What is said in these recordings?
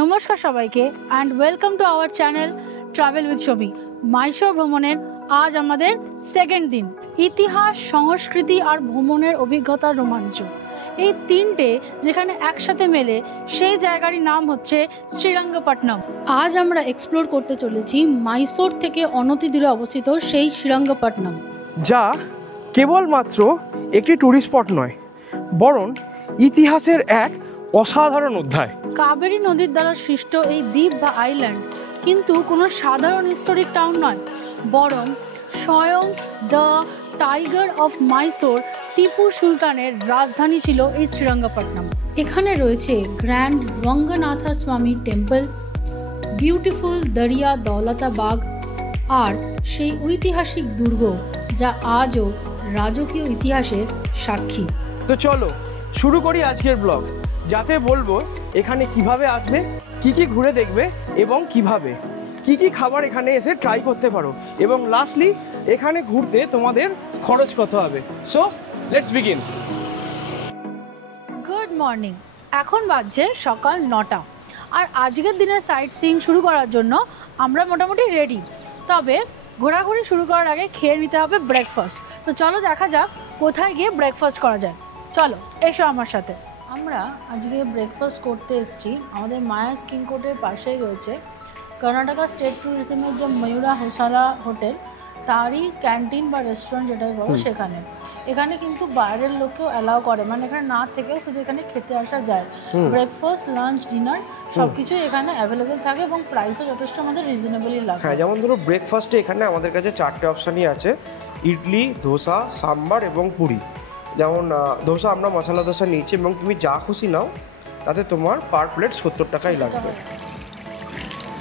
নমস্কার সবাইকে and welcome to our channel travel with ছবি। মাইশোর ভ্রমণের আজ আমাদের সেকেন্ড দিন। ইতিহাস, সংস্কৃতি আর ভ্রমণের অভিজ্ঞতার রোমাঞ্চ, এই তিনটে যেখানে একসাথে মেলে সেই জায়গারই নাম হচ্ছে শ্রীরঙ্গপট্টনম। আজ আমরা এক্সপ্লোর করতে চলেছি মাইসোর থেকে অনতি দূরে অবস্থিত সেই শ্রীরঙ্গপট্টনম, যা কেবলমাত্র একটি ট্যুরিস্ট স্পট নয়, বরং ইতিহাসের এক অসাধারণ অধ্যায়। কাবেরী নদীর দ্বারা সৃষ্ট এই দ্বীপ বা আইল্যান্ড কিন্তু কোনো সাধারণ হিস্টোরিক টাউন নয়, বরং স্বয়ং the tiger of Mysore Tipu সুলতানের রাজধানী ছিল এই শ্রীরঙ্গপট্টনম। এখানে রয়েছে গ্র্যান্ড রঙ্গনাথা স্বামী টেম্পল, বিউটিফুল দরিয়া দৌলতা বাগ আর সেই ঐতিহাসিক দুর্গ যা আজও রাজকীয় ইতিহাসের সাক্ষী। তো চলো শুরু করি আজকের ব্লগ, যাতে বলবো এখানে কিভাবে আসবে, কি কি ঘুরে দেখবে এবং কিভাবে কি কি খাবার এখানে এসে ট্রাই করতে পারো, এবং লাস্টলি এখানে ঘুরতে তোমাদের খরচ কত হবে। So let's begin. Good morning, এখন বাজছে সকাল 9টা আর আজকের দিনের সাইট সিইং শুরু করার জন্য আমরা মোটামুটি রেডি। তবে ঘোরাঘুরি শুরু করার আগে খেয়ে নিতে হবে ব্রেকফাস্ট। তো চলো দেখা যাক কোথায় গিয়ে ব্রেকফাস্ট করা যায়। চলো এসো আমার সাথে। আমরা আজকে ব্রেকফাস্ট করতে এসেছি, আমাদের মায়া স্কিন কোর্টের পাশেই রয়েছে কর্ণাটকা স্টেট ট্যুরিজমের যে ময়ূরা হোসালা হোটেল, তারই ক্যান্টিন বা রেস্টুরেন্ট যেটাই বলো সেখানে। এখানে কিন্তু বাইরের লোককেও অ্যালাউ করে, মানে এখানে না থেকেও শুধু এখানে খেতে আসা যায়। ব্রেকফাস্ট, লাঞ্চ, ডিনার সব কিছুই এখানে অ্যাভেলেবেল থাকে এবং প্রাইসও যথেষ্ট আমাদের রিজনেবলই লাগে। হ্যাঁ, যেমন ধরো ব্রেকফাস্টে এখানে আমাদের কাছে 4টে অপশানই আছে: ইডলি, ধোসা, সাম্বার এবং পুরি। যেমন ধোসা আমরা মশলা ধোসা নিয়েছি এবং তুমি যা খুশি নাও, তাতে তোমার পার প্লেট 70 টাকাই লাগবে।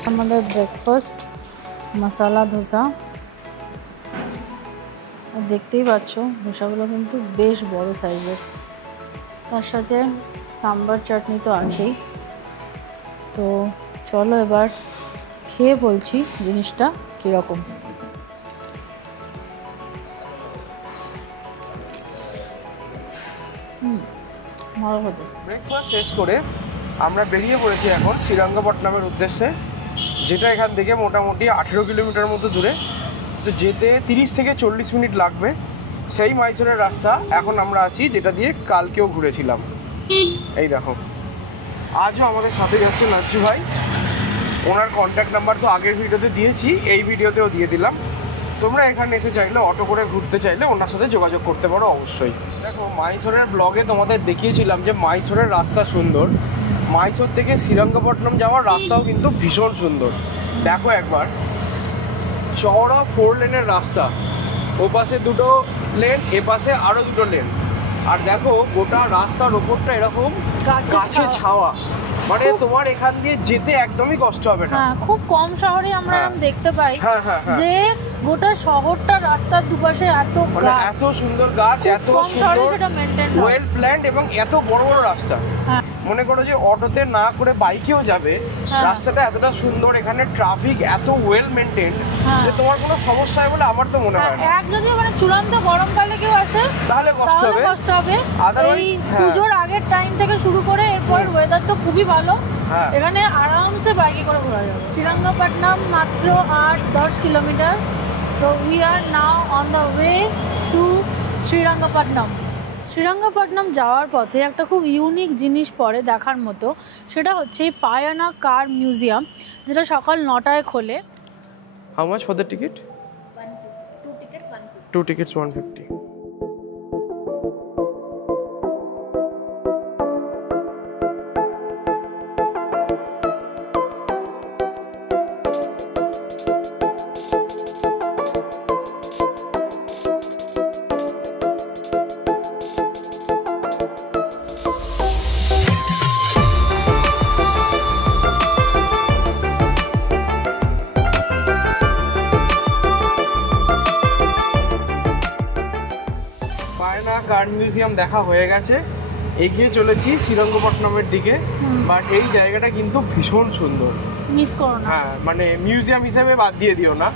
আমাদের ব্রেকফাস্ট মশলা ধোসা, দেখতেই পাচ্ছ ধোসাগুলো কিন্তু বেশ বড় সাইজের, তার সাথে সাম্বার চাটনি তো আছেই। তো চলো এবার খেয়ে বলছি জিনিসটা কীরকম। ভালো হতো। ব্রেকফাস্ট শেষ করে আমরা বেরিয়ে পড়েছি এখন শ্রীরঙ্গপট্টনমের উদ্দেশ্যে, যেটা এখান থেকে মোটামুটি 18 কিলোমিটার মতো দূরে। তো যেতে 30 থেকে 40 মিনিট লাগবে। সেই মাইসোরের রাস্তা এখন আমরা আছি, যেটা দিয়ে কালকেও ঘুরেছিলাম। এই দেখো, আজও আমাদের সাথে যাচ্ছে নাজ্জু ভাই। ওনার কন্ট্যাক্ট নাম্বার তো আগের ভিডিওতে দিয়েছি, এই ভিডিওতেও দিয়ে দিলাম। তোমরা এখানে এসে চাইলে, অটো করে ঘুরতে চাইলে ওনার সাথে যোগাযোগ করতে পারো অবশ্যই। দেখো, মাইসোরের ব্লগে তোমাদের দেখিয়েছিলাম যে মাইসোরের রাস্তা সুন্দর। মাইসোর থেকে শ্রীরঙ্গপট্টনম যাওয়ার রাস্তাও কিন্তু ভীষণ সুন্দর। দেখো একবার, চওড়া 4 লেনের রাস্তা, ও পাশে 2 লেন, এ পাশে আরও 2 লেন। আর দেখো গোটা রাস্তার ওপরটা এরকম গাছের ছাওয়া, মানে তোমার এখান দিয়ে যেতে একদমই কষ্ট হবে না। হ্যাঁ, খুব কম শহরে আমরা দেখতে পাই যে গোটা শহরটা রাস্তার দুপাশে এত গাছ, এত সুন্দর গাছ, এত সুন্দর ওয়েল প্ল্যান্ড এবং এত বড় বড় রাস্তা। মনে করো যে অটোতে না করে বাইকেও যাবে, রাস্তাটা এতটা সুন্দর, এখানে ট্রাফিক এত ওয়েল মেইনটেইনড যে তোমার কোনো সমস্যা হয় বলে আমার তো মনে হয় না। এক যদি মানে চূড়ান্ত গরমকালে কেউ আসে তাহলে কষ্ট হবে। এই পুজোর আগের টাইম থেকে শুরু করে এরপর ওয়েদার তো খুবই ভালো, এখানে আরামসে বাইকে করে ঘোরা যাবে। শ্রীরঙ্গপট্টনম মাত্র আর 10 kilometre. So we are now on the way to Srirangapatnam. Srirangapatnam যাওয়ার পথে একটা খুব ইউনিক জিনিস পরে দেখার মতো, সেটা হচ্ছে পায়ানা কার মিউজিয়াম, যেটা সকাল 9টায় খোলে। How much for the ticket? 2 tickets 150. Car museum দেখা হয়ে গেছে, এগিয়ে চলেছি শ্রীরঙ্গপট্টনমের দিকে। বাট এই জায়গাটা কিন্তু ভীষণ সুন্দর, মিস করো না। হ্যাঁ, মানে মিউজিয়াম হিসেবে বাদ দিয়ে দিও না,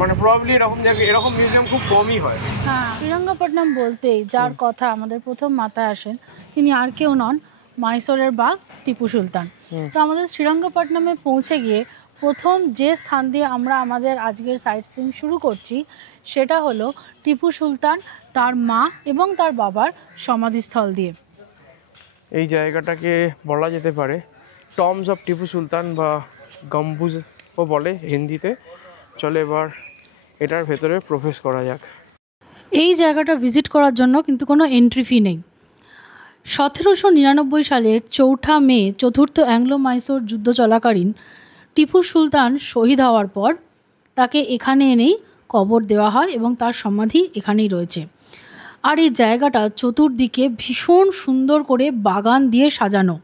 মানে প্রবাবলি এরকম জায়গায় এরকম মিউজিয়াম খুব কমই হয়। হ্যাঁ, শ্রীরঙ্গপট্টনম বলতেই যার কথা আমাদের প্রথম মাথায় আসেন তিনি আর কেউ নন, মাইসোরের বাঘ টিপু সুলতান। তো আমাদের শ্রীরঙ্গপট্টনমে পৌঁছে গিয়ে প্রথম যে স্থান দিয়ে আমরা আমাদের আজকের সাইট সিইং শুরু করছি সেটা হলো টিপু সুলতান, তার মা এবং তার বাবার সমাধিস্থল দিয়ে। এই জায়গাটাকে বলা যেতে পারে টমস অফ টিপু সুলতান বা গম্বুজও বলে হিন্দিতে। চলে এবার এটার ভেতরে প্রবেশ করা যাক। এই জায়গাটা ভিজিট করার জন্য কিন্তু কোনো এন্ট্রি ফি নেই। 1799 সালের 4 মে চতুর্থ অ্যাংলো মাইসোর যুদ্ধ চলাকালীন টিপু সুলতান শহীদ হওয়ার পর তাকে এখানে এনেই কবর দেওয়া হয় এবং তার সমাধি এখানেই রয়েছে। আর এই জায়গাটা চতুর্দিকে ভীষণ সুন্দর করে বাগান দিয়ে সাজানো।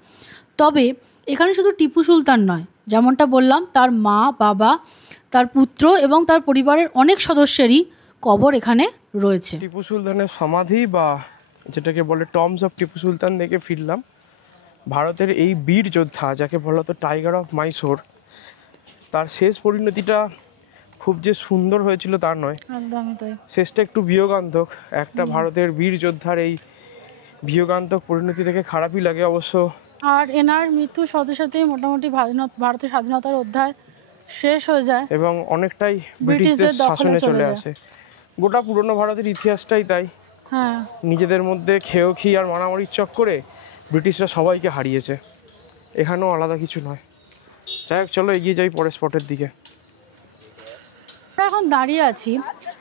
তবে এখানে শুধু টিপু সুলতান নয়, যেমনটা বললাম তার মা, বাবা, তার পুত্র এবং তার পরিবারের অনেক সদস্যেরই কবর এখানে রয়েছে। টিপু সুলতানের সমাধি বা যেটাকে বলে টমস অফ টিপু সুলতান দেখে ফিরলাম। ভারতের এই বীর যোদ্ধা যাকে বলা হতো টাইগার অফ মাইসোর, তার শেষ পরিণতিটা খুব যে সুন্দর হয়েছিল তা নয়, একদমই তাই। শেষটা একটু বিয়োগান্তক। একটা ভারতের বীর যোদ্ধার এই বিয়োগান্তক পরিণতি থেকে খারাপই লাগে অবশ্য। আর এনার মৃত্যুর সাথে সাথেই মোটামুটি ভারতের স্বাধীনতার অধ্যায় শেষ হয়ে যায় এবং অনেকটাই ব্রিটিশদের শাসনে চলে আসে। গোটা পুরনো ভারতের ইতিহাসটাই তাই। হ্যাঁ, নিজেদের মধ্যে খেয়োখি আর মারামারির চক্করে ব্রিটিশরা সবাইকে হারিয়েছে। এখানেও আলাদা কিছু নয়। যাই হোক, চলো এগিয়ে যাই পরের স্পটের দিকে। আমরা এখন দাঁড়িয়ে আছি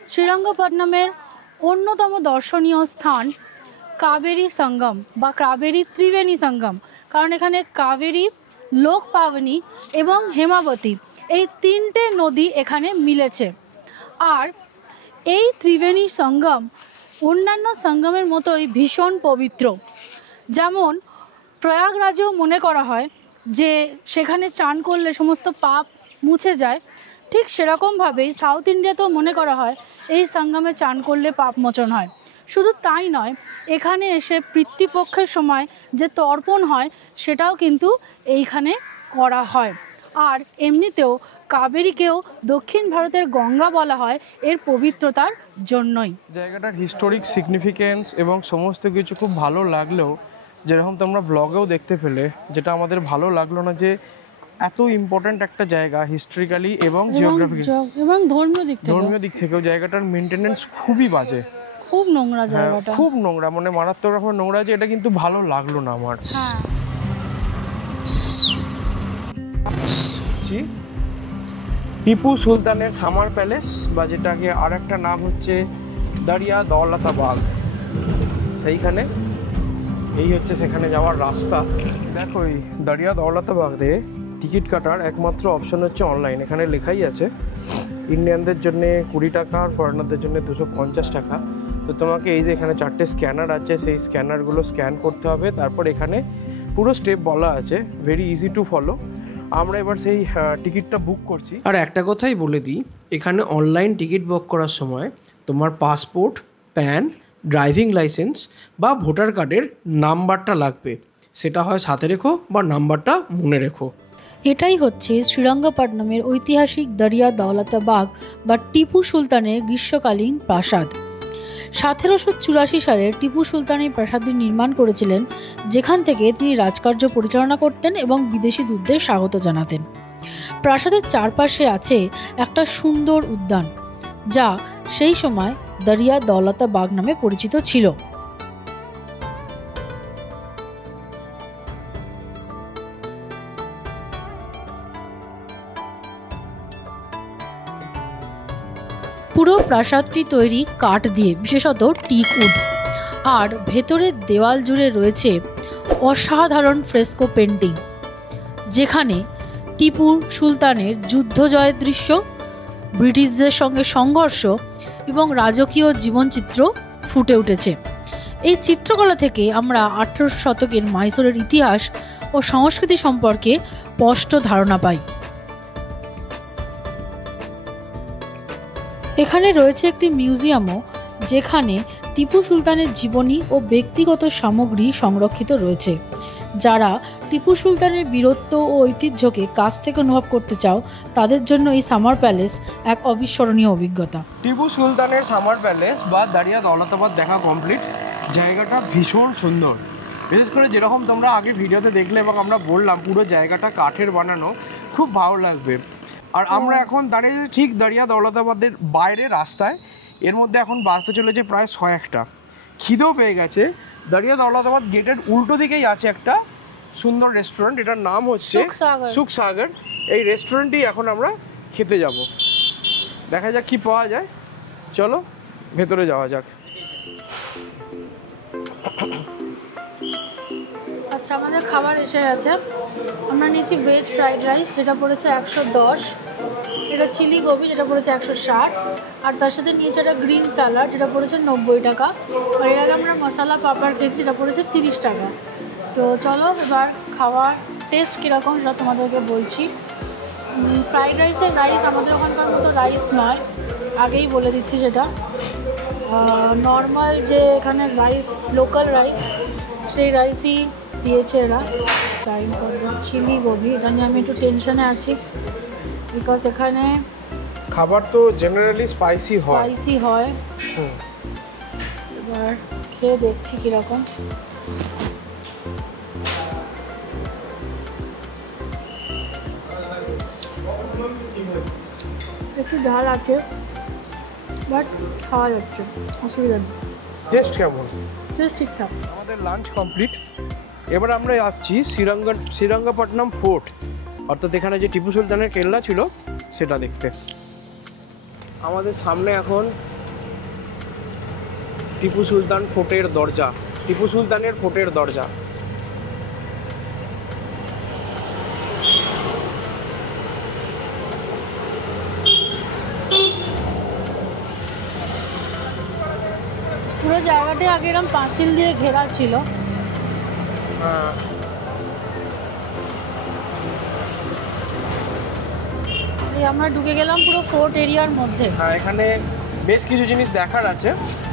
শ্রীরঙ্গপট্টনমের অন্যতম দর্শনীয় স্থান কাবেরী সঙ্গম বা কাবেরী ত্রিবেণী সঙ্গম। কারণ এখানে কাবেরী, লোক পাবনী এবং হেমাবতী এই 3টে নদী এখানে মিলেছে। আর এই ত্রিবেণী সঙ্গম অন্যান্য সঙ্গমের মতোই ভীষণ পবিত্র। যেমন প্রয়াগরাজেও মনে করা হয় যে সেখানে চান করলে সমস্ত পাপ মুছে যায়, ঠিক সেরকমভাবেই সাউথ ইন্ডিয়াতেও মনে করা হয় এই সঙ্গমে চান করলে পাপ মোচন হয়। শুধু তাই নয়, এখানে এসে পিতৃপক্ষের সময় যে তর্পণ হয় সেটাও কিন্তু এইখানে করা হয়। আর এমনিতেও কাবেরীকেও দক্ষিণ ভারতের গঙ্গা বলা হয় এর পবিত্রতার জন্যই। জায়গাটার হিস্টোরিক সিগনিফিকেন্স এবং সমস্ত কিছু খুব ভালো লাগলেও, যেরকম তোমরা ব্লগেও দেখতে পেলে, যেটা আমাদের ভালো লাগলো না যে এত ইম্পর্ট্যান্ট একটা জায়গা হিস্ট্রিক্যালি এবং জিওগ্রাফিক্যালি এবং ধর্মীয় দিক থেকেও জায়গাটার মেনটেনেন্স খুবই বাজে, খুব নোংরা জায়গাটা, খুব নোংরা, মানে মারাত্মক রকম নোংরা, যে এটা কিন্তু ভালো লাগলো না আমার। হ্যাঁ, টিপু সুলতানের সামার প্যালেস বা যেটাকে আর একটা নাম হচ্ছে দারিয়া দৌলতাবাগ, সেইখানে এই হচ্ছে সেখানে যাওয়ার রাস্তা। দেখো এই দারিয়া দৌলতাবাগ দিয়ে টিকিট কাটার একমাত্র অপশন হচ্ছে অনলাইন। এখানে লেখাই আছে ইন্ডিয়ানদের জন্য 20 টাকা আর ফরেনারদের জন্য 250 টাকা। তো তোমাকে এই যে এখানে 4টে স্ক্যানার আছে, সেই স্ক্যানারগুলো স্ক্যান করতে হবে। তারপর এখানে পুরো স্টেপ বলা আছে, ভেরি ইজি টু ফলো। আমরা এবার সেই টিকিটটা বুক করছি। আর একটা কথাই বলে দিই, এখানে অনলাইন টিকিট বুক করার সময় তোমার পাসপোর্ট, প্যান, ড্রাইভিং লাইসেন্স বা ভোটার কার্ডের নাম্বারটা লাগবে। সেটা হয় সাথে রেখো বা নাম্বারটা মনে রেখো। এটাই হচ্ছে শ্রীরঙ্গপট্টনমের ঐতিহাসিক দারিয়া দৌলতাবাগ বা টিপু সুলতানের গ্রীষ্মকালীন প্রাসাদ। 1784 সালে টিপু সুলতান এই প্রাসাদটি নির্মাণ করেছিলেন, যেখান থেকে তিনি রাজকার্য পরিচালনা করতেন এবং বিদেশি দূতদের স্বাগত জানাতেন। প্রাসাদের চারপাশে আছে একটা সুন্দর উদ্যান, যা সেই সময় দারিয়া দৌলতাবাগ নামে পরিচিত ছিল। পুরো প্রাসাদটি তৈরি কাঠ দিয়ে, বিশেষত টিক উড। আর ভেতরের দেওয়াল জুড়ে রয়েছে অসাধারণ ফ্রেস্কো পেন্টিং, যেখানে টিপু সুলতানের যুদ্ধ জয়ের দৃশ্য, ব্রিটিশদের সঙ্গে সংঘর্ষ এবং রাজকীয় জীবনচিত্র ফুটে উঠেছে। এই চিত্রকলা থেকে আমরা 18 শতকের মাইসোরের ইতিহাস ও সংস্কৃতি সম্পর্কে স্পষ্ট ধারণা পাই। এখানে রয়েছে একটি মিউজিয়ামও, যেখানে টিপু সুলতানের জীবনী ও ব্যক্তিগত সামগ্রী সংরক্ষিত রয়েছে। যারা টিপু সুলতানের বীরত্ব ও ঐতিহ্যকে কাছ থেকে অনুভব করতে চাও, তাদের জন্য এই সামার প্যালেস এক অবিস্মরণীয় অভিজ্ঞতা। টিপু সুলতানের সামার প্যালেস বা দারিয়া দৌলতাবাদ দেখা কমপ্লিট। জায়গাটা ভীষণ সুন্দর। বিশেষ করে যেরকম তোমরা আগে ভিডিওতে দেখলে এবং আমরা বললাম পুরো জায়গাটা কাঠের বানানো, খুব ভালো লাগবে। আর আমরা এখন দাঁড়িয়ে ঠিক দাঁড়িয়ে দৌলতাবাদের বাইরে রাস্তায়, এর মধ্যে এখন বাসতে চলেছে প্রায় 100-1টা। খিদেও পেয়ে গেছে। দাঁড়িয়ে দৌলতাবাদ গেটের উল্টো দিকেই আছে একটা সুন্দর রেস্টুরেন্ট, এটার নাম হচ্ছে সুখ সাগর। এই রেস্টুরেন্টেই এখন আমরা খেতে যাব। দেখা যাক কি পাওয়া যায়, চলো ভেতরে যাওয়া যাক। আচ্ছা, আমাদের খাবার এসে গেছে। আমরা নিয়েছি ভেজ ফ্রাইড রাইস, যেটা পড়েছে 110, এটা চিলি গোবি যেটা পড়েছে 160, আর তার সাথে নিয়েছে একটা গ্রিন স্যালাড যেটা পড়েছে 90 টাকা। আর এর আগে আমরা মশলা পাপড় খেয়েছি যেটা পড়েছে 30 টাকা। তো চলো এবার খাওয়ার টেস্ট কীরকম সেটা তোমাদেরকে বলছি। ফ্রাইড রাইসের রাইস আমাদের ওখানকার মতো রাইস নয়, আগেই বলে দিচ্ছি সেটা। নর্মাল যে এখানে রাইস, লোকাল রাইস, সেই রাইসই দিয়েছে এরা। ট্রাই করবো চিলি গোবি, এটা নিয়ে আমি একটু টেনশনে আছি, বিকজ এখানে খাবার তো জেনারেলি স্পাইসি হয়। এবার খেয়ে দেখছি কীরকম। একটু ঝাল আছে, বাট খাওয়া যাচ্ছে, অসুবিধা নেই। টেস্ট কেমন? টেস্ট ঠিকঠাক। আমাদের লাঞ্চ কমপ্লিট। এবার আমরা যাচ্ছি শ্রীরঙ্গপট্টনম ফোর্ট, অর্থাৎ এখানে যে টিপু সুলতানের কেল্লা ছিল সেটা দেখতে। আমাদের সামনে এখন টিপু সুলতানের ফোর্টের দরজা। পুরো জায়গাটি আগে এরকম পাঁচিল দিয়ে ঘেরা ছিল। আমরা ঢুকে গেলাম পুরো ফোর্ট এরিয়ার মধ্যে। হ্যাঁ, এখানে বেশ কিছু জিনিস দেখার আছে,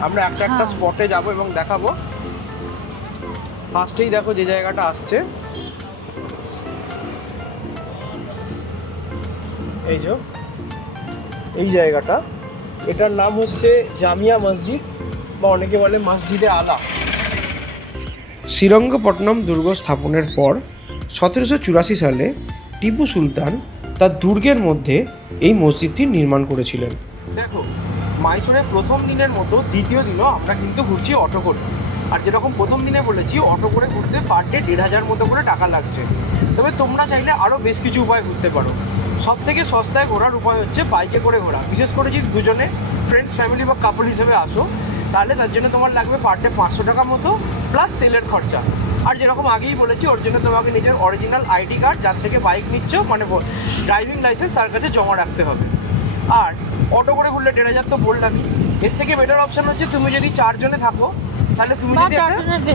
আমরা একটা স্পটে যাব এবং দেখাবো। ফার্স্টেই দেখো যে জায়গাটা আসছে, এই জায়গাটা, এটার নাম হচ্ছে জামিয়া মসজিদ বা অনেকে বলে মসজিদে আলা। শ্রীরঙ্গপট্টনম দুর্গ স্থাপনের পর 1784 সালে টিপু সুলতান তার দুর্গের মধ্যে এই মসজিদটি নির্মাণ করেছিলেন। দেখো, মাইসোরের প্রথম দিনের মতো দ্বিতীয় দিনও আমরা কিন্তু ঘুরছি অটো করে। আর যেরকম প্রথম দিনে বলেছি, অটো করে ঘুরতে পার ডে 1500 মতো করে টাকা লাগছে। তবে তোমরা চাইলে আরও বেশ কিছু উপায় ঘুরতে পারো। সব থেকে সস্তায় ঘোরার উপায় হচ্ছে বাইকে করে ঘোরা। বিশেষ করে যদি দুজনে ফ্রেন্ডস, ফ্যামিলি বা কাপল হিসেবে আসো, তাহলে তার জন্য তোমার লাগবে পার ডে 500 টাকা মতো, প্লাস তেলের খরচা। আর যেরকম আগেই বলেছি, ওর জন্য তোমাকে নিজের অরিজিনাল আইডি কার্ড, যার থেকে বাইক নিচ্ছ মানে ড্রাইভিং লাইসেন্স, তার কাছে জমা রাখতে হবে। আর অটো করে ঘুরলে 1500 তো বললামই। এর থেকে বেটার অপশন হচ্ছে তুমি যদি 4 জনে থাকো, তাহলে তুমি যদি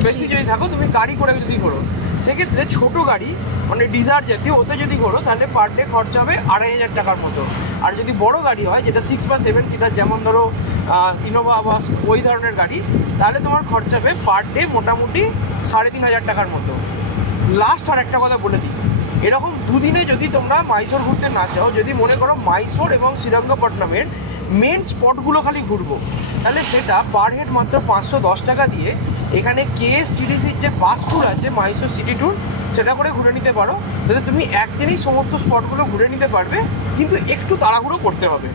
বেশি যদি থাকো, তুমি গাড়ি করে যদি ঘোরো, সেক্ষেত্রে ছোটো গাড়ি মানে ডিজায়ার জাতীয় ওতে যদি ঘোরো, তাহলে পার ডে খরচা হবে 2500 টাকার মতো। আর যদি বড় গাড়ি হয়, যেটা 6 বা 7 সিটার, যেমন ধরো ইনোভা বা ওই ধরনের গাড়ি, তাহলে তোমার খরচা হবে পার ডে মোটামুটি 3500 টাকার মতো। লাস্ট আর একটা কথা বলে দিই, এরকম দুদিনে যদি তোমরা মাইসোর ঘুরতে না চাও, যদি মনে করো মাইসোর এবং শ্রীরঙ্গপট্টনমের মেন স্পটগুলো খালি ঘুরবো, তাহলে সেটা পার হেড মাত্র 510 টাকা দিয়ে এখানে KSTDCর যে বাস ট্যুর আছে, মাইসোর সিটি ট্যুর, সেটা করে ঘুরে নিতে পারো। তাতে তুমি একদিনেই সমস্ত স্পটগুলো ঘুরে নিতে পারবে, কিন্তু একটু তাড়াহুড়ো করতে হবে।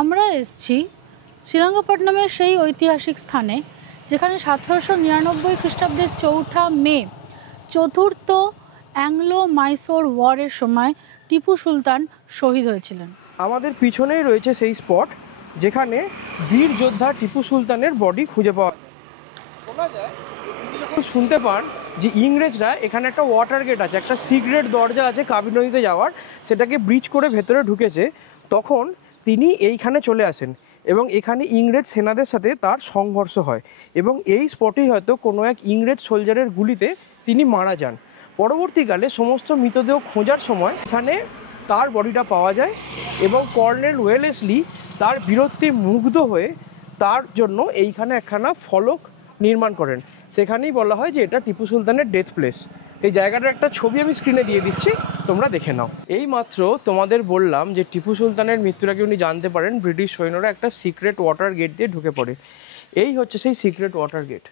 আমরা এসছি শ্রীরঙ্গপট্টনমের সেই ঐতিহাসিক স্থানে, যেখানে 1799 খ্রিস্টাব্দের 4 মে চতুর্থ অ্যাংলো মাইসোর ওয়ারের সময় টিপু সুলতান শহীদ হয়েছিলেন। আমাদের পিছনেই রয়েছে সেই স্পট যেখানে বীর যোদ্ধা টিপু সুলতানের বডি খুঁজে পাওয়া যায়। শোনা যায়, যখন শুনতে পান যে ইংরেজরা এখানে একটা ওয়াটার গেট আছে, একটা সিক্রেট দরজা আছে কাবেরী নদীতে যাওয়ার, সেটাকে ব্রিজ করে ভেতরে ঢুকেছে, তখন তিনি এইখানে চলে আসেন এবং এখানে ইংরেজ সেনাদের সাথে তার সংঘর্ষ হয় এবং এই স্পটেই হয়তো কোনো এক ইংরেজ সোলজারের গুলিতে তিনি মারা যান। পরবর্তীকালে সমস্ত মৃতদেহ খোঁজার সময় এখানে তার বডিটা পাওয়া যায় এবং কর্নেল ওয়েলেসলি তার বীরত্বে মুগ্ধ হয়ে তার জন্য এইখানে একখানা ফলক নির্মাণ করেন। সেখানেই বলা হয় যে এটা টিপু সুলতানের ডেথ প্লেস। এই জায়গাটার একটা ছবি আমি স্ক্রিনে দিয়ে দিচ্ছি, তোমরা দেখে নাও। এই মাত্র তোমাদের বললাম যে টিপু সুলতানের মৃত্যুর আগে উনি জানতে পারেন ব্রিটিশ সৈন্যরা একটা সিক্রেট ওয়াটার গেট দিয়ে ঢুকে পড়ে। এই হচ্ছে সেই সিক্রেট ওয়াটার গেট।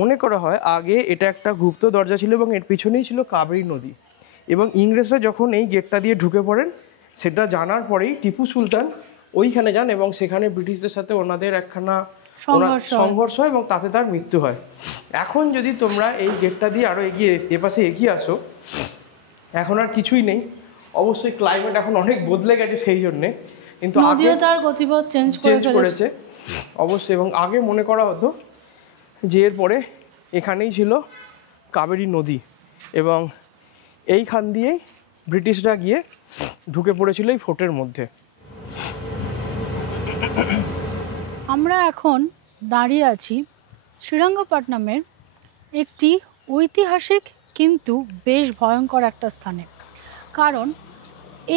মনে করা হয় আগে এটা একটা গুপ্ত দরজা ছিল এবং এর পিছনেই ছিল কাবেরী নদী। এবং ইংরেজরা যখন এই গেটটা দিয়ে ঢুকে পড়েন সেটা জানার পরেই টিপু সুলতান ওইখানে যান এবং সেখানে ব্রিটিশদের সাথে ওনাদের একখানা সংঘর্ষ হয় এবং তাতে তার মৃত্যু হয়। এখন যদি তোমরা এই গেটটা দিয়ে আরও এপাশে এগিয়ে আসো, এখন আর কিছুই নেই। অবশ্যই ক্লাইমেট এখন অনেক বদলে গেছে সেই জন্যে, কিন্তু নদীও তার গতিপথ চেঞ্জ করেছে অবশ্যই। এবং আগে মনে করা হতো যে এরপরে এখানেই ছিল কাবেরী নদী এবং এইখান দিয়েই ব্রিটিশরা গিয়ে ঢুকে পড়েছিল এই ফোর্টের মধ্যে। আমরা এখন দাঁড়িয়ে আছি শ্রীরঙ্গপট্টনমের একটি ঐতিহাসিক কিন্তু বেশ ভয়ঙ্কর একটা স্থানে। কারণ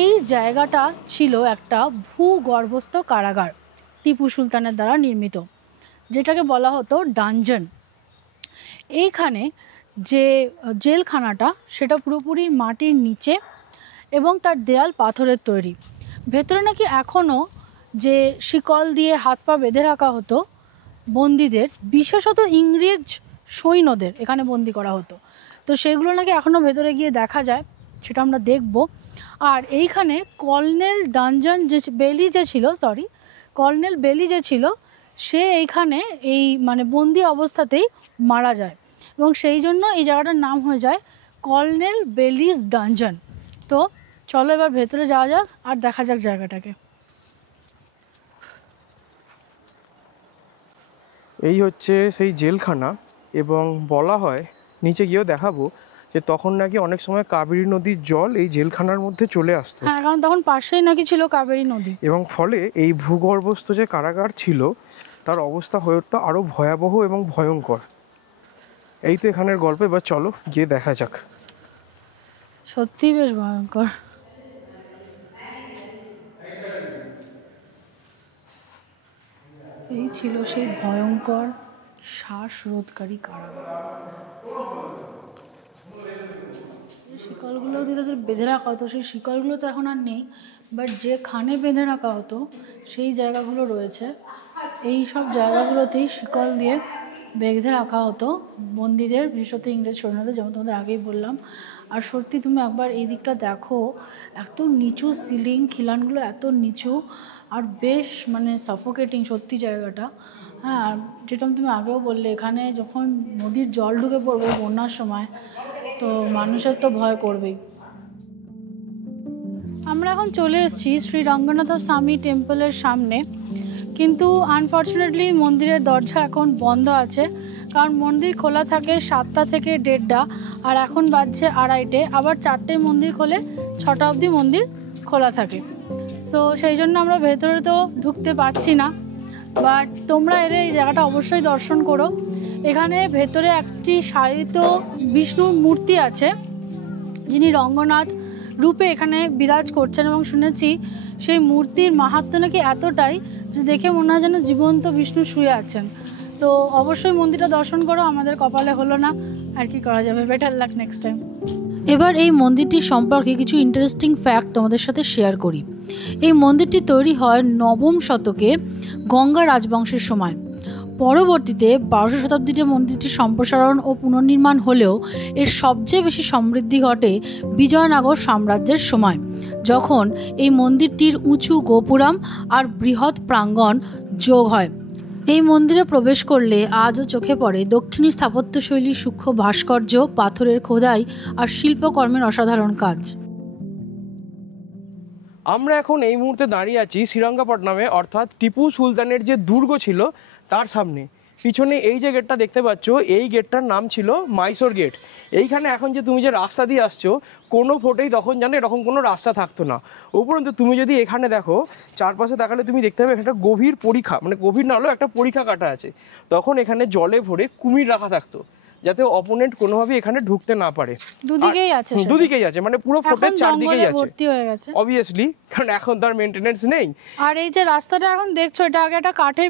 এই জায়গাটা ছিল একটা ভূগর্ভস্থ কারাগার, টিপু সুলতানের দ্বারা নির্মিত, যেটাকে বলা হতো ডানজন। এইখানে যে জেলখানাটা সেটা পুরোপুরি মাটির নিচে এবং তার দেয়াল পাথরের তৈরি। ভেতরে নাকি এখনও যে শিকল দিয়ে হাত পা বেঁধে রাখা হতো বন্দীদের, বিশেষত ইংরেজ সৈন্যদের এখানে বন্দি করা হতো, তো সেগুলো নাকি এখনও ভেতরে গিয়ে দেখা যায়, সেটা আমরা দেখব। আর এইখানে কর্নেল বেলি যে ছিল সে এইখানে এই মানে বন্দি অবস্থাতেই মারা যায় এবং সেই জন্য এই জায়গাটার নাম হয়ে যায় কর্নেল বেলিজ ডানজন। তো চলো এবার ভেতরে যাওয়া যাক আর দেখা যাক জায়গাটাকে। এই হচ্ছে সেই জেলখানা এবং বলা হয়, নিচে গিয়েও দেখাবো, যে তখন নাকি অনেক সময় কাবেরী নদীর জল এই জেলখানার মধ্যে চলে আসতো। হ্যাঁ, কারণ তখন পাশেই নাকি ছিল কাবেরী নদী এবং ফলে এই ভূগর্ভস্থ যে কারাগার ছিল তার অবস্থা হয়ে উঠতো আরও ভয়াবহ এবং ভয়ঙ্কর। এই তো এখানের গল্প, এবার চলো গিয়ে দেখা যাক। সত্যিই বেশ ভয়ঙ্কর। এই ছিল সেই ভয়ঙ্কর শ্বাসরোধকারী কারাগার। শিকলগুলো দিয়ে তাদের বেঁধে রাখা হতো, সেই শিকলগুলো তো এখন আর নেই, বাট যেখানে বেঁধে রাখা হতো সেই জায়গাগুলো রয়েছে। এই সব জায়গাগুলোতেই শিকল দিয়ে বেঁধে রাখা হতো বন্দীদের, বিশেষত ইংরেজ সৈন্যদের, যেমন তোমাদের আগেই বললাম। আর সত্যি তুমি একবার এই দিকটা দেখো, এত নিচু সিলিং, খিলানগুলো এত নিচু আর বেশ মানে সাফোকেটিং সত্যি জায়গাটা। হ্যাঁ, আর যেটা তুমি আগেও বললে, এখানে যখন নদীর জল ঢুকে পড়বে বন্যার সময়, তো মানুষের তো ভয় করবেই। আমরা এখন চলে এসেছি শ্রী রঙ্গনাথ স্বামী টেম্পলের সামনে, কিন্তু আনফর্চুনেটলি মন্দিরের দরজা এখন বন্ধ আছে, কারণ মন্দির খোলা থাকে 7টা থেকে 1:30, আর এখন বাজছে 2:30। আবার 4টায় মন্দির খোলে, 6টা অবধি মন্দির খোলা থাকে। সো সেই জন্য আমরা ভেতরে তো ঢুকতে পারছি না, বাট তোমরা এলে এই জায়গাটা অবশ্যই দর্শন করো। এখানে ভেতরে একটি শায়িত বিষ্ণুর মূর্তি আছে, যিনি রঙ্গনাথ রূপে এখানে বিরাজ করছেন, এবং শুনেছি সেই মূর্তির মাহাত্ম্য নাকি এতটাই যে দেখে মনে হয় যেন জীবন্ত বিষ্ণু শুয়ে আছেন। তো অবশ্যই মন্দিরটা দর্শন করো। আমাদের কপালে হলো না, আর কি করা যাবে, বেটার লাক নেক্সট টাইম। এবার এই মন্দিরটির সম্পর্কে কিছু ইন্টারেস্টিং ফ্যাক্ট তোমাদের সাথে শেয়ার করি। এই মন্দিরটি তৈরি হয় 9ম শতকে গঙ্গা রাজবংশের সময়। পরবর্তীতে 12শো শতাব্দীতে মন্দিরটির সম্প্রসারণ ও পুনর্নির্মাণ হলেও এর সবচেয়ে বেশি সমৃদ্ধি ঘটে বিজয়নগর সাম্রাজ্যের সময়, যখন এই মন্দিরটির উঁচু গোপুরম আর বৃহৎ প্রাঙ্গণ যোগ হয়। এই মন্দিরে প্রবেশ করলে আজও চোখে পড়ে দক্ষিণী স্থাপত্যশৈলীর সূক্ষ্ম ভাস্কর্য, পাথরের খোদাই আর শিল্পকর্মের অসাধারণ কাজ। আমরা এখন এই মুহূর্তে দাঁড়িয়ে আছি শ্রীরঙ্গপট্টনমে, অর্থাৎ টিপু সুলতানের যে দুর্গ ছিল তার সামনে। পিছনে এই যে গেটটা দেখতে পাচ্ছ, এই গেটটার নাম ছিল মাইসোর গেট। এইখানে এখন যে তুমি যে রাস্তা দিয়ে আসছো, কোনো ফোর্টেই তখন জানো এরকম কোনো রাস্তা থাকতো না। উপরন্তু তুমি যদি এখানে দেখো, চারপাশে দেখালে তুমি দেখতে পাবে একটা গভীর পরিখা, মানে গভীর না হলেও একটা পরিখা কাটা আছে। তখন এখানে জলে ভরে কুমির রাখা থাকতো, যাতে অপোনেন্ট কোনোভাবেই এখানে ঢুকতে না পারে। দুদিকেই আছে, মানে পুরো ফোর্টের চারদিকেই আছে অবভিয়াসলি, কারণ এখন তার মেইনটেনেন্স নেই। আর এই যে রাস্তাটা এখন দেখছো, এটা আগে একটা কাঠের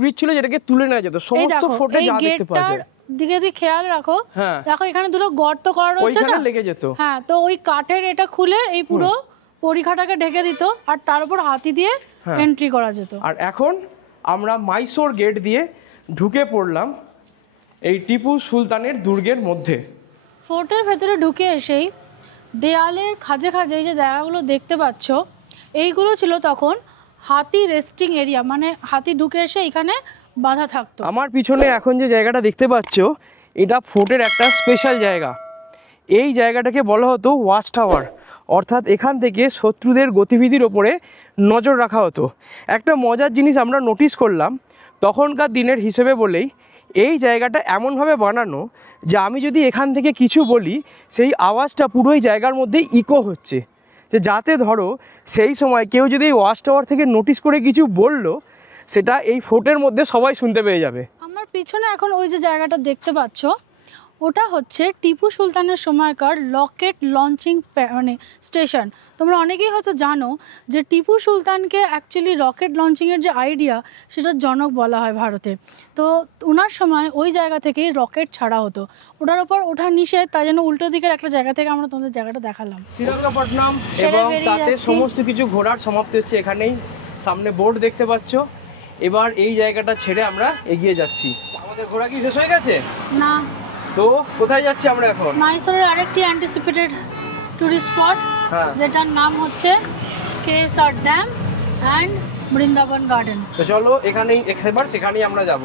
ব্রিজ ছিল, যেটাকে তুলে নেওয়া যেত। সমস্ত ফোর্টে যা দেখতে পাওয়া যায় দিকে দিয়ে খেয়াল রাখো, দেখো এখানে দুটো গর্ত করা রয়েছে না, লেগে যেত। হ্যাঁ, তো ওই কাঠের এটা খুলে এই পুরো পরিখাটাকে ঢেকে দিত, আর তার উপর হাতি দিয়ে এন্ট্রি করা যেত। আর এখন আমরা মাইসোর গেট দিয়ে ঢুকে পড়লাম এই টিপু সুলতানের দুর্গের মধ্যে। ফোর্টের ভেতরে ঢুকে এসেই দেয়ালের খাঁজে খাঁজে এই যে জায়গাগুলো দেখতে পাচ্ছ, এইগুলো ছিল তখন হাতি রেস্টিং এরিয়া, মানে হাতি ঢুকে এসে এখানে বাধা থাকতো। আমার পিছনে এখন যে জায়গাটা দেখতে পাচ্ছ এটা ফোর্টের একটা স্পেশাল জায়গা। এই জায়গাটাকে বলা হতো ওয়াচ টাওয়ার, অর্থাৎ এখান থেকে শত্রুদের গতিবিধির ওপরে নজর রাখা হতো। একটা মজার জিনিস আমরা নোটিস করলাম তখনকার দিনের হিসেবে বলেই, এই জায়গাটা এমনভাবে বানানো যে আমি যদি এখান থেকে কিছু বলি সেই আওয়াজটা পুরোই জায়গার মধ্যে ইকো হচ্ছে, যে যাতে ধরো সেই সময় কেউ যদি এই ওয়াচ টাওয়ার থেকে নোটিস করে কিছু বললো সেটা এই ফোর্টের মধ্যে সবাই শুনতে পেয়ে যাবে। আমার পিছনে এখন ওই যে জায়গাটা দেখতে পাচ্ছ ওটা হচ্ছে টিপু সুলতানের সময়কার রকেট লঞ্চিং মানে স্টেশন। তোমরা অনেকেই হয়তো জানো যে টিপু সুলতানকে অ্যাকচুয়ালি রকেট লঞ্চিংয়ের যে আইডিয়া সেটার জনক বলা হয় ভারতে। তো ওনার সময় ওই জায়গা থেকেই রকেট ছাড়া হতো, ওটার ওপর ওঠা নিষেধ, তাই জন্য উল্টো দিকের একটা জায়গা থেকে আমরা তোমাদের জায়গাটা দেখালাম। শ্রীরঙ্গপট্টনম এবং তাতে সমস্ত কিছু ঘোরার সমাপ্তি হচ্ছে এখানেই। সামনে বোর্ড দেখতে পাচ্ছ। এবার এই জায়গাটা ছেড়ে আমরা এগিয়ে যাচ্ছি। আমাদের ঘোরা কি শেষ হয়ে গেছে? না। তো কোথায় যাচ্ছি আমরা এখন? মাইসোরের আরেকটি অ্যান্টিসিপেটেড টুরিস্ট স্পট, যেটার নাম হচ্ছে KSR dam and Brindavan garden. তো চলো এখানেই এবার সেখানেই আমরা যাব।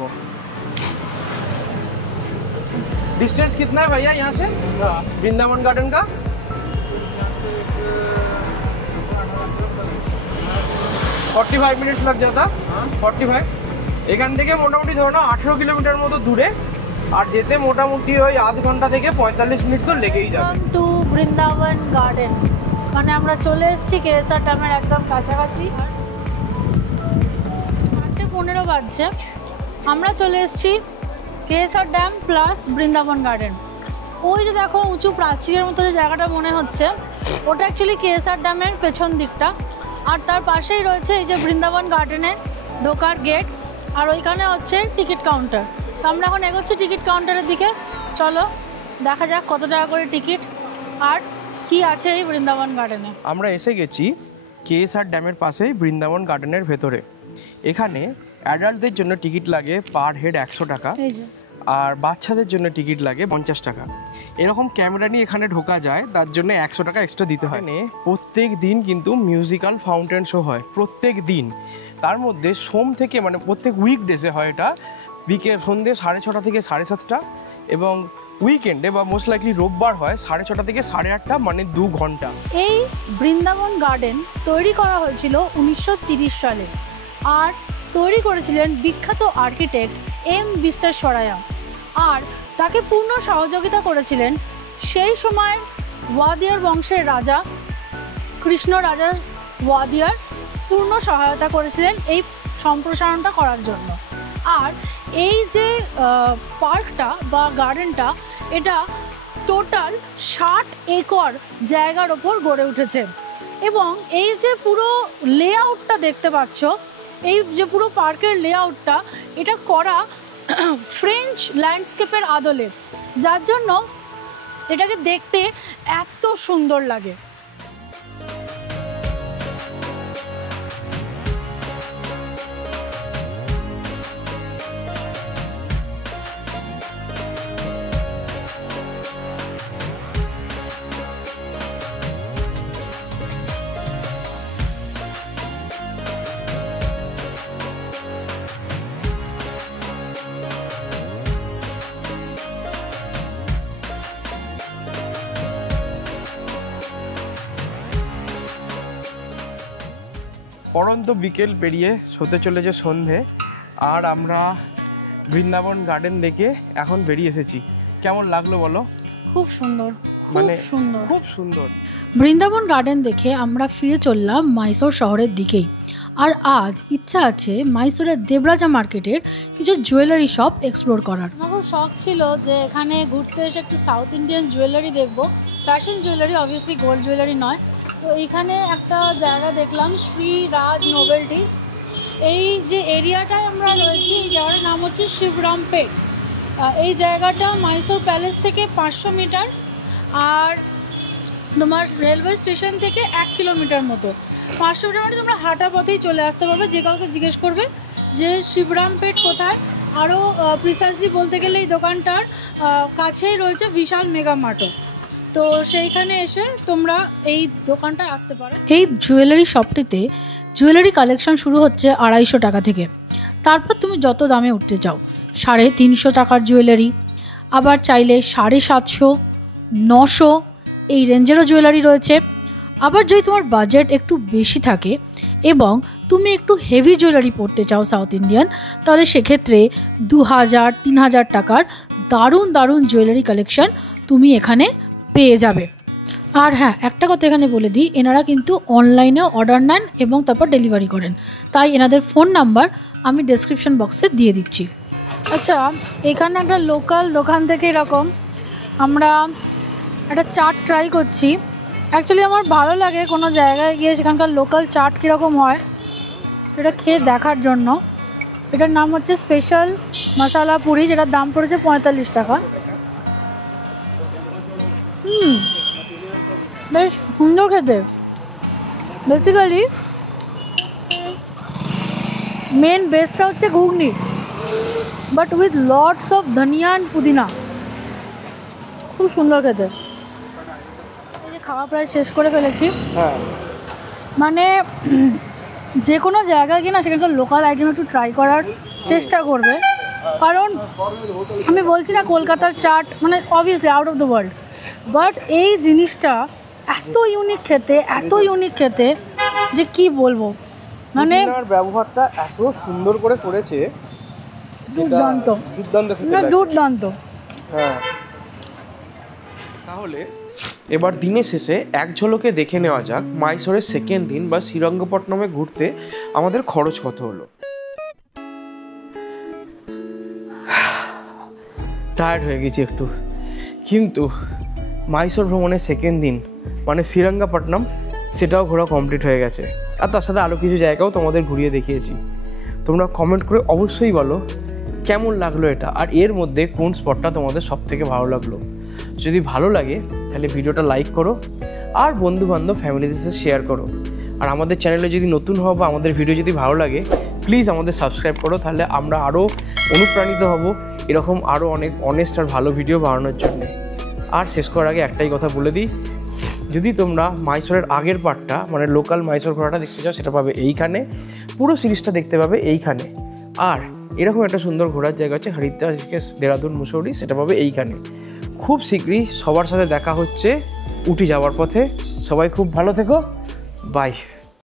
डिस्टेंस कितना है भैया यहाँ से वृंदावन गार्डन का? 45 मिनट्स लग जाता। 45 এখান থেকে মোটামুটি ধরো না 18 কিলোমিটার মতো দূরে, আর যেতে মোটামুটি ওই আধ ঘন্টা থেকে 45 মিনিট তো লেগেই যাবে। টু বৃন্দাবন গার্ডেন, মানে আমরা চলে এসেছি কেএসআর ড্যামের একদম কাছাকাছি। 8:15 বাজছে, আমরা চলে এসেছি KSR dam plus Brindavan garden. ওই যে দেখো উঁচু প্রাচীরের মতো যে জায়গাটা মনে হচ্ছে ওটা অ্যাকচুয়ালি কেএসআর ড্যামের পেছন দিকটা, আর তার পাশেই রয়েছে এই যে বৃন্দাবন গার্ডেনে ঢোকার গেট, আর ওইখানে হচ্ছে টিকিট কাউন্টার। তো আমরা এখন এগোচ্ছি টিকিট কাউন্টারের দিকে। চলো দেখা যাক কত টাকা করে টিকিট আর কি আছে এই বৃন্দাবন গার্ডেনে। আমরা এসে গেছি কেএসআর ড্যামের পাশেই বৃন্দাবন গার্ডেনের ভেতরে। এখানে অ্যাডাল্টদের জন্য টিকিট লাগে পার হেড 100 টাকা, আর বাচ্চাদের জন্য টিকিট লাগে 50 টাকা। এরকম ক্যামেরা নিয়ে এখানে ঢোকা যায়, তার জন্য 100 টাকা এক্সট্রা দিতে হয়। প্রত্যেক দিন কিন্তু মিউজিক্যাল ফাউন্টেন শো হয়, প্রত্যেক দিন। তার মধ্যে সোম থেকে মানে প্রত্যেক উইকডেসে হয় এটা, সন্ধ্যে 6:30 থেকে 7:30, এবং উইকেন্ডে বা মোস্ট লাইকলি রোববার হয় 6:30 থেকে 8:30, মানে 2 ঘন্টা। এই বৃন্দাবন গার্ডেন তৈরি করা হয়েছিল 1930 সালে, আর তৈরি করেছিলেন বিখ্যাত আর্কিটেক্ট এম বিশ্বেশ্বরায়া, আর তাকে পূর্ণ সহযোগিতা করেছিলেন সেই সময় ওয়াদিয়ার বংশের রাজা কৃষ্ণ রাজা ওয়াদিয়ার, পূর্ণ সহায়তা করেছিলেন এই সম্প্রসারণটা করার জন্য। আর এই যে পার্কটা বা গার্ডেনটা এটা টোটাল 60 একর জায়গার ওপর গড়ে উঠেছে, এবং এই যে পুরো লেআউটটা দেখতে পাচ্ছ, এই যে পুরো পার্কের লেআউটটা এটা করা ফ্রেঞ্চ ল্যান্ডস্কেপের আদলে, যার জন্য এটাকে দেখতে এত সুন্দর লাগে। পরন্ত বিকেল পেরিয়ে হতে চলেছে সন্ধে, আর আমরা বৃন্দাবন গার্ডেন দেখে এখন বেরিয়ে এসেছি। কেমন লাগলো বলো? খুব সুন্দর, মানে সুন্দর, খুব সুন্দর। বৃন্দাবন গার্ডেন দেখে আমরা ফিরে চললাম মাইসোর শহরের দিকেই। আর আজ ইচ্ছা আছে মাইসোরের দেবরাজা মার্কেটের কিছু জুয়েলারি শপ এক্সপ্লোর করার। আমার খুব শখ ছিল যে এখানে ঘুরতে এসে একটু সাউথ ইন্ডিয়ান জুয়েলারি দেখবো, fashion jewellery, obviously gold jewellery নয়। তো এইখানে একটা জায়গা দেখলাম শ্রী রাজ নোভেলটিস। এই যে এরিয়াটায় আমরা রয়েছি এই জায়গাটার নাম হচ্ছে শিবরামপেট। এই জায়গাটা মাইসোর প্যালেস থেকে 500 মিটার, আর তোমার রেলওয়ে স্টেশন থেকে 1 কিলোমিটার মতো। 500 মিটার মানে তোমরা হাঁটা পথেই চলে আসতে পারবে। যে কাউকে জিজ্ঞেস করবে যে শিবরামপেট কোথায়, আরও প্রিসাইসলি বলতে গেলে এই দোকানটার কাছেই রয়েছে বিশাল মেগা মার্টও, তো সেইখানে এসে তোমরা এই দোকানটায় আসতে পারো। এই জুয়েলারি শপটিতে জুয়েলারি কালেকশন শুরু হচ্ছে 250 টাকা থেকে, তারপর তুমি যত দামে উঠতে চাও, 350 টাকার জুয়েলারি, আবার চাইলে 750, 900 এই রেঞ্জেরও জুয়েলারি রয়েছে। আবার যদি তোমার বাজেট একটু বেশি থাকে এবং তুমি একটু হেভি জুয়েলারি পরতে চাও সাউথ ইন্ডিয়ান, তাহলে সেক্ষেত্রে 2000-3000 টাকার দারুণ দারুণ জুয়েলারি কালেকশন তুমি এখানে পেয়ে যাবে। আর হ্যাঁ, একটা কথা এখানে বলে দিই, এনারা কিন্তু অনলাইনেও অর্ডার নেন এবং তারপর ডেলিভারি করেন, তাই এনাদের ফোন নাম্বার আমি ডেসক্রিপশন বক্সে দিয়ে দিচ্ছি। আচ্ছা, এখানে একটা লোকাল দোকান থেকে এরকম আমরা একটা চাট ট্রাই করছি। অ্যাকচুয়ালি আমার ভালো লাগে কোনো জায়গায় গিয়ে সেখানকার লোকাল চাট কীরকম হয় সেটা খেয়ে দেখার জন্য। এটার নাম হচ্ছে স্পেশাল মশালা পুরি, যেটার দাম পড়েছে 45 টাকা। বেশ সুন্দর খেতে। বেসিক্যালি মেন বেসটা হচ্ছে ঘুগনি, বাট উইথ লটস অফ ধনিয়া অ্যান্ড পুদিনা, খুব সুন্দর খেতে। এই যে খাওয়া প্রায় শেষ করে ফেলেছি। হ্যাঁ, মানে যে কোনো জায়গায় গিয়ে না সেখানকার লোকাল আইটেম একটু ট্রাই করার চেষ্টা করবে, কারণ আমি বলছি না কলকাতার চাট মানে obviously out of the world, but এই জিনিসটা এত ইউনিক খেতে যে কি বলবো, মানে ব্যবহারটা এত সুন্দর করে করেছে, দুর্দান্ত দুর্দান্ত। হ্যাঁ, তাহলে এবার দিনের শেষে এক ঝলকে দেখে নেওয়া যাক মাইসোরের সেকেন্ড দিন বা শ্রীরঙ্গপট্টনমে ঘুরতে আমাদের খরচ কত হলো। টায়ার্ড হয়ে গেছি একটু, কিন্তু মাইসোর ভ্রমণের সেকেন্ড দিন মানে শ্রীরঙ্গপট্টনম সেটাও ঘোরা কমপ্লিট হয়ে গেছে, আর তার সাথে আরও কিছু জায়গাও তোমাদের ঘুরিয়ে দেখিয়েছি। তোমরা কমেন্ট করে অবশ্যই বলো কেমন লাগলো এটা, আর এর মধ্যে কোন স্পটটা তোমাদের সব থেকে ভালো লাগলো। যদি ভালো লাগে তাহলে ভিডিওটা লাইক করো আর বন্ধুবান্ধব ফ্যামিলিদের সাথে শেয়ার করো। আর আমাদের চ্যানেলে যদি নতুন হও বা আমাদের ভিডিও যদি ভালো লাগে প্লিজ আমাদের সাবস্ক্রাইব করো, তাহলে আমরা আরও অনুপ্রাণিত হব এরকম আরও অনেক অনেস্ট আর ভালো ভিডিও বানানোর জন্য। আর শেষ করার আগে একটাই কথা বলে দিই, যদি তোমরা মাইসোরের আগের পার্টটা মানে লোকাল মাইসোর ঘোরাটা দেখতে চাও সেটা পাবে এইখানে, পুরো সিরিজটা দেখতে পাবে এইখানে। আর এরকম একটা সুন্দর ঘোরার জায়গা আছে হরিদ্বার, ঋষিকেশ, দেরাদুন, মুসৌরি, সেটা পাবে এইখানে। খুব শীঘ্রই সবার সাথে দেখা হচ্ছে উটি যাওয়ার পথে। সবাই খুব ভালো থেকো, বাই।